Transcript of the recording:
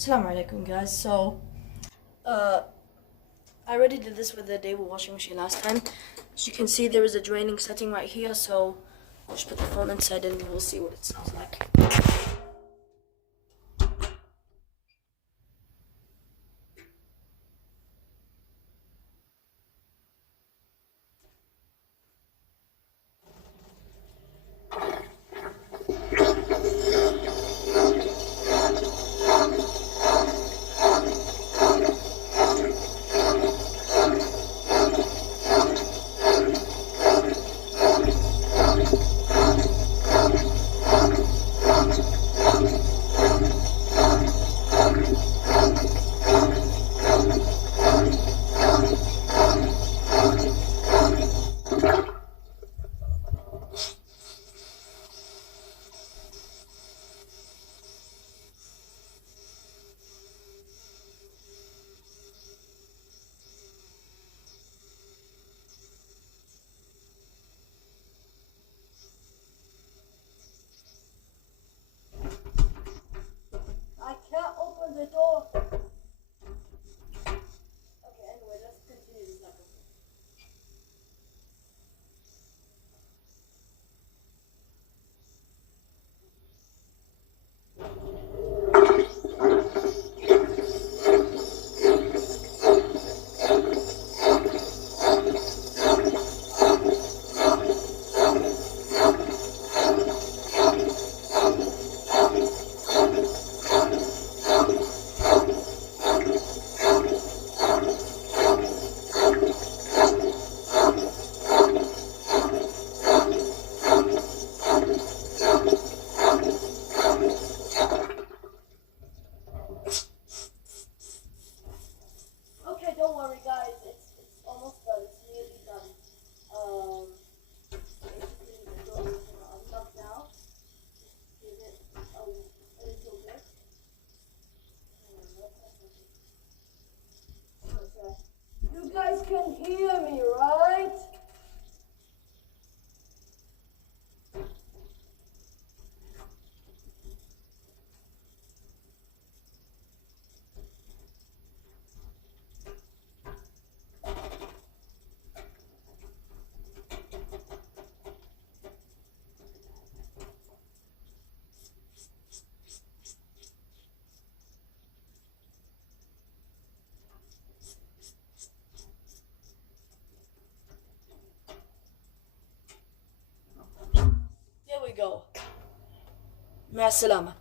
Assalamu alaikum guys. Uh, I already did this with the Daewoo washing machine last time. As you can see, there is a draining setting right here, so I'll just put the phone inside and we'll see what it sounds like. I can't open the door. Okay, anyway, let's continue this level. Okay, don't worry guys, it's almost done, it's nearly done. Basically the door is gonna unlock now. Give it a little bit. You guys can hear me, right? There we go. مع السلامة.